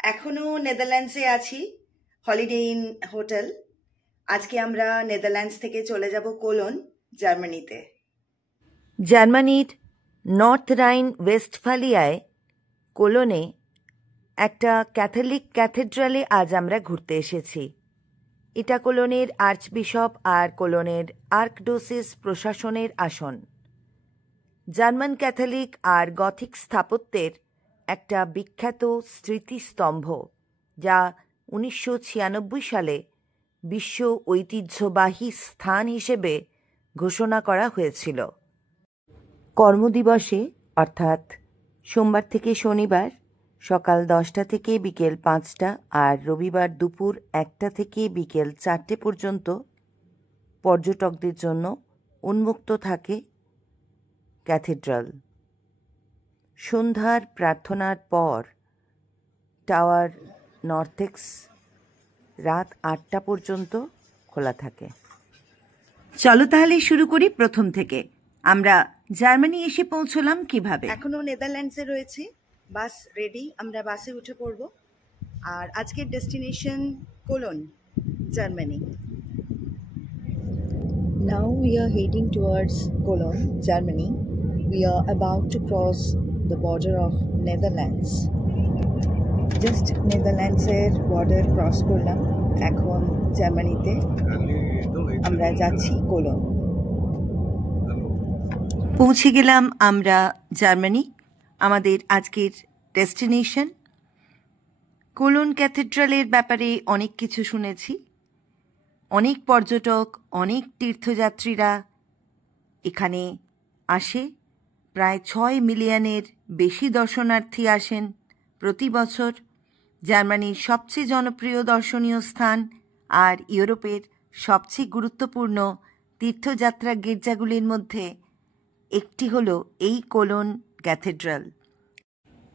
এখনো নেদারল্যান্ডসে আছি, holiday in hotel. আজকে আমরা নেদারল্যান্ডস থেকে চলে যাব কোলন, জার্মানিতে। জার্মানির নর্থ রাইন ওয়েস্টফালিয়ায় কোলনে একটা ক্যাথলিক ক্যাথেড্রালে আজ আমরা ঘুরতে এসেছি। এটা কোলনের আর্চবিশপ আর কোলনের আর্কডিওসিস প্রশাসনের আসন। জার্মান ক্যাথলিক আর গথিক স্থাপত্যের একটা বিখ্যাত স্মৃতিস্তম্ভ, যা 1996 সালে বিশ্ব ঐতিহ্যবাহী স্থান হিসেবে ঘোষণা করা হয়েছিল। কর্মদিবসে অর্থাৎ সোমবার থেকে শনিবার সকাল 10টা থেকে বিকেল 5টা আর রবিবার দুপুর 1টা থেকে বিকেল 4টে পর্যন্ত পর্যটকদের জন্য উন্মুক্ত থাকে ক্যাথেড্রাল। সন্ধ্যার প্রার্থনার পর টাওয়ার নর্থেক্স রাত 8টা পর্যন্ত খোলা থাকে। চলো তাহলে শুরু করি প্রথম থেকে। আমরা জার্মানি এসে পৌঁছলাম কিভাবে? এখনো নেদারল্যান্ডসে রয়েছি, বাস রেডি, আমরা বাসে উঠে পড়ব। আর আজকের destination colon, Germany. Now we are heading towards Cologne, Germany. We are about to cross the border of Netherlands. Just নেদারল্যান্ডসের বর্ডার ক্রস করলাম, এখন জার্মানিতে আমরা যাচ্ছি কোলন। পৌঁছে গেলাম আমরা জার্মানি। আমাদের আজকের ডেস্টিনেশন কোলন ক্যাথেড্রালের ব্যাপারে অনেক কিছু শুনেছি। অনেক পর্যটক, অনেক তীর্থযাত্রীরা এখানে আসে। প্রায় 6 মিলিয়নের বেশি দর্শনার্থী আসেন প্রতি বছর। জার্মানির সবচেয়ে জনপ্রিয় দর্শনীয় স্থান আর ইউরোপের সবচেয়ে গুরুত্বপূর্ণ তীর্থযাত্রা গির্জাগুলির মধ্যে একটি হল এই কোলন ক্যাথেড্রাল।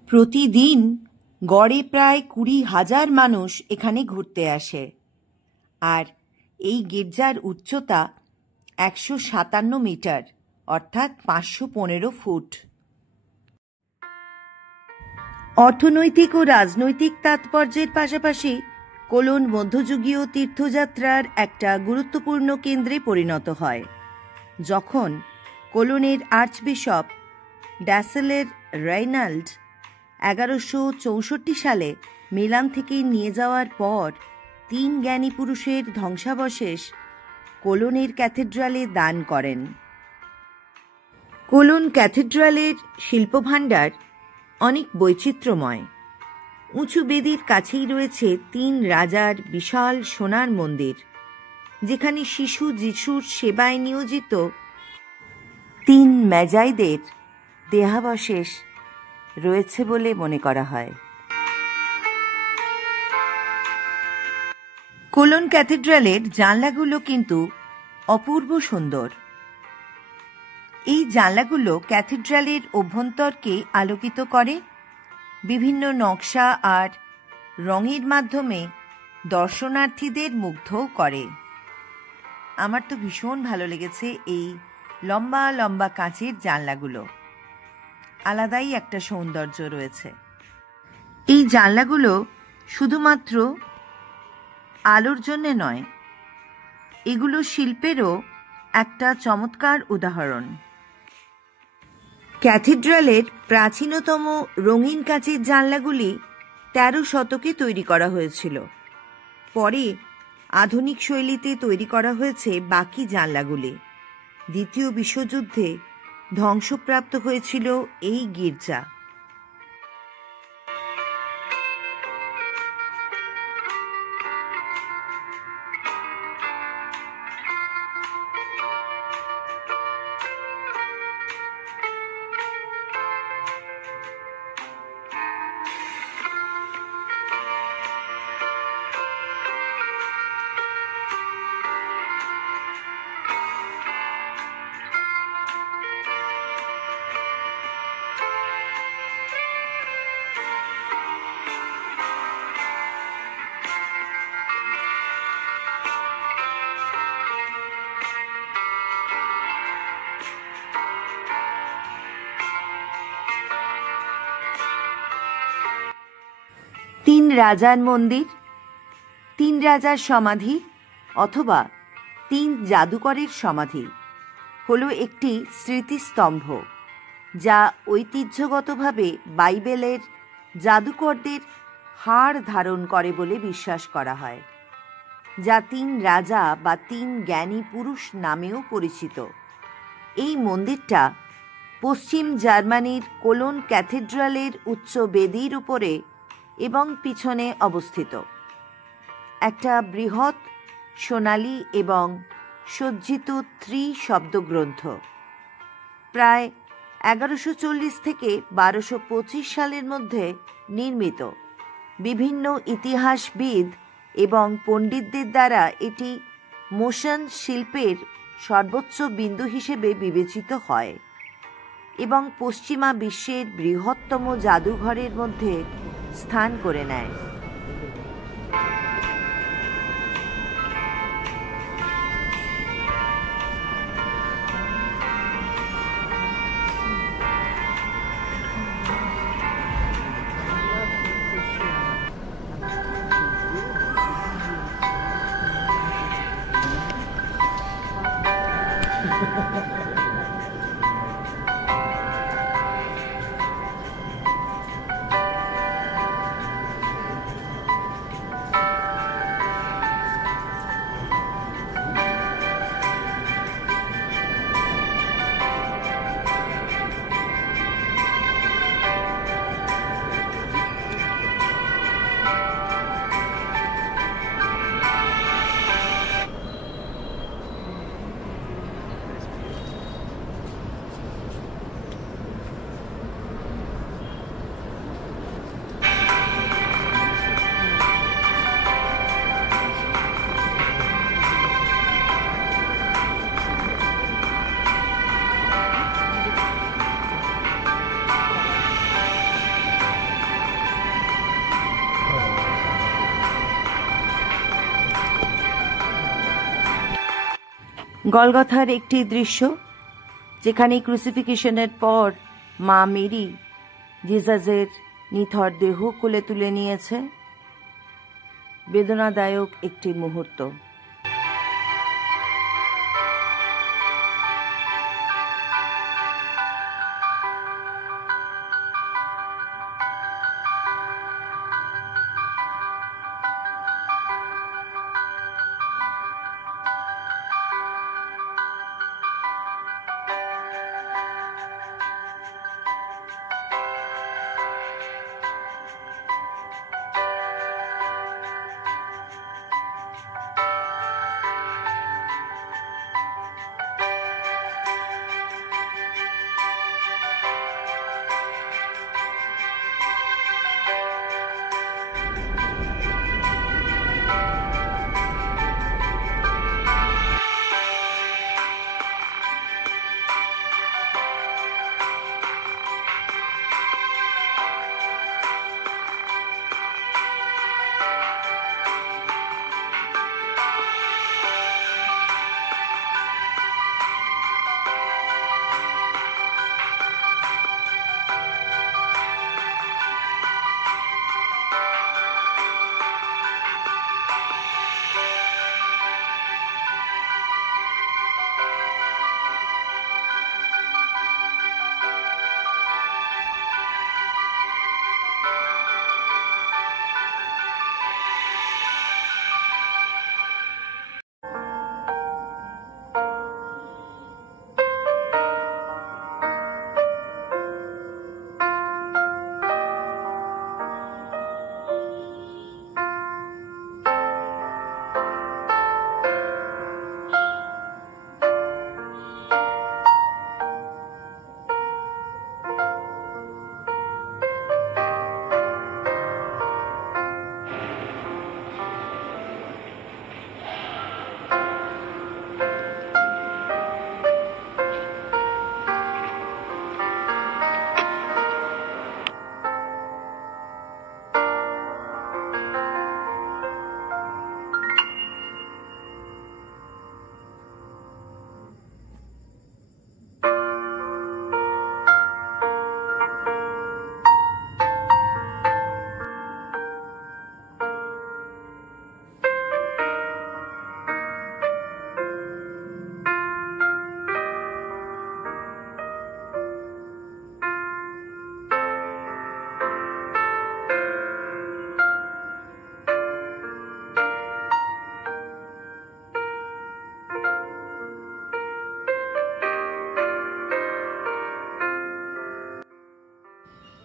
প্রতিদিন গড়ে প্রায় 20,000 মানুষ এখানে ঘুরতে আসে। আর এই গির্জার উচ্চতা 157 মিটার, অর্থাৎ 515 ফুট। অর্থনৈতিক ও রাজনৈতিক তাৎপর্যের পাশাপাশি কোলন মধ্যযুগীয় তীর্থযাত্রার একটা গুরুত্বপূর্ণ কেন্দ্রে পরিণত হয়। যখন কোলনের আর্চবিশপ ড্যাসেলের রেইনাল্ড 1164 সালে মিলান থেকে নিয়ে যাওয়ার পর 3 জ্ঞানী পুরুষের ধ্বংসাবশেষ কোলনের ক্যাথেড্রালে দান করেন। কোলন ক্যাথেড্রালের শিল্পভাণ্ডার অনেক বৈচিত্র্যময়। উঁচু বেদির কাছেই রয়েছে 3 রাজার বিশাল সোনার মন্দির, যেখানে শিশু যিশুর সেবায় নিয়োজিত 3 ম্যাজাইদের দেহাবশেষ রয়েছে বলে মনে করা হয়। কোলন ক্যাথেড্রালের জানলাগুলো কিন্তু অপূর্ব সুন্দর। এই জানলাগুলো ক্যাথেড্রালের অভ্যন্তরকে আলোকিত করে, বিভিন্ন নকশা আর রঙের মাধ্যমে দর্শনার্থীদের মুগ্ধও করে। আমার তো ভীষণ ভালো লেগেছে এই লম্বা লম্বা কাঁচের জানলাগুলো। আলাদাই একটা সৌন্দর্য রয়েছে। এই জানলাগুলো শুধুমাত্র আলোর জন্য নয়, এগুলো শিল্পেরও একটা চমৎকার উদাহরণ। ক্যাথেড্রালের প্রাচীনতম রঙিন কাঁচের জানলাগুলি 13 শতকে তৈরি করা হয়েছিল। পরে আধুনিক শৈলীতে তৈরি করা হয়েছে বাকি জানলাগুলি। দ্বিতীয় বিশ্বযুদ্ধে ধ্বংসপ্রাপ্ত হয়েছিল এই গির্জা। তিন রাজার মন্দির, তিন রাজার সমাধি অথবা তিন জাদুকরের সমাধি হলো একটি স্মৃতিস্তম্ভ, যা ঐতিহ্যগতভাবে বাইবেলের জাদুকরদের হাড় ধারণ করে বলে বিশ্বাস করা হয়, যা তিন রাজা বা তিন জ্ঞানী পুরুষ নামেও পরিচিত। এই মন্দিরটা পশ্চিম জার্মানির কোলোন ক্যাথেড্রালের উচ্চ বেদির উপরে এবং পিছনে অবস্থিত। একটা বৃহৎ সোনালী এবং সজ্জিত শব্দগ্রন্থ, প্রায় 1140 থেকে 1225 সালের মধ্যে নির্মিত। বিভিন্ন ইতিহাসবিদ এবং পণ্ডিতদের দ্বারা এটি মোশন শিল্পের সর্বোচ্চ বিন্দু হিসেবে বিবেচিত হয় এবং পশ্চিমা বিশ্বের বৃহত্তম জাদুঘরের মধ্যে স্থান করে নেয়। গলগথার একটি দৃশ্য, যেখানে ক্রুসিফিকেশনের পর মা মেরি জিজাসের নিথর দেহ কোলে তুলে নিয়েছে। বেদনাদায়ক একটি মুহূর্ত।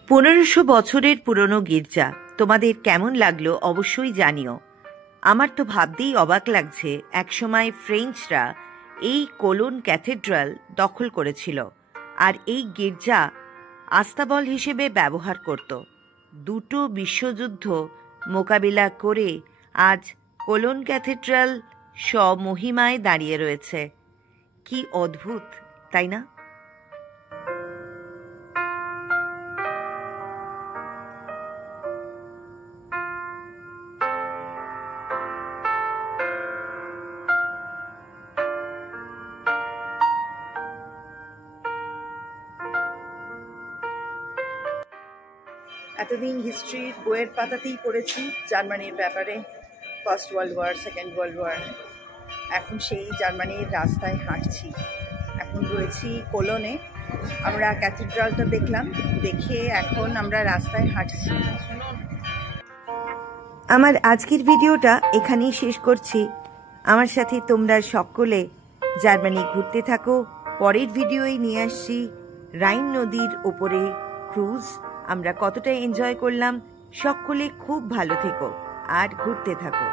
1500 বছরের পুরনো গির্জা তোমাদের কেমন লাগলো অবশ্যই জানিও। আমার তো ভাবতেই অবাক লাগছে, একসময় ফ্রেঞ্চরা এই কোলন ক্যাথেড্রাল দখল করেছিল আর এই গির্জা আস্তাবল হিসেবে ব্যবহার করত। দুটো বিশ্বযুদ্ধ মোকাবিলা করে আজ কোলন ক্যাথেড্রাল স্বমহিমায় দাঁড়িয়ে রয়েছে। কি অদ্ভুত, তাই না? এতদিন হিস্ট্রির বইয়ের পাতাতেই পড়েছি জার্মানির ব্যাপারে, first world war, second world war. এখন সেই জার্মানির রাস্তায় হাঁটছি। এখন রয়েছি কোলনে। আমরা ক্যাথেড্রালটা দেখলাম, দেখে এখন আমরা রাস্তায় হাঁটছি। আমার আজকের ভিডিওটা এখানেই শেষ করছি। আমার সাথে তোমরা সকলে জার্মানি ঘুরতে থাকো। পরের ভিডিওই নিয়ে আসছি রাইন নদীর ওপরে ক্রুজ। আমরা কতটা এনজয় করলাম। সকলে খুব ভালো থেকো আর ঘুরতে থাকো।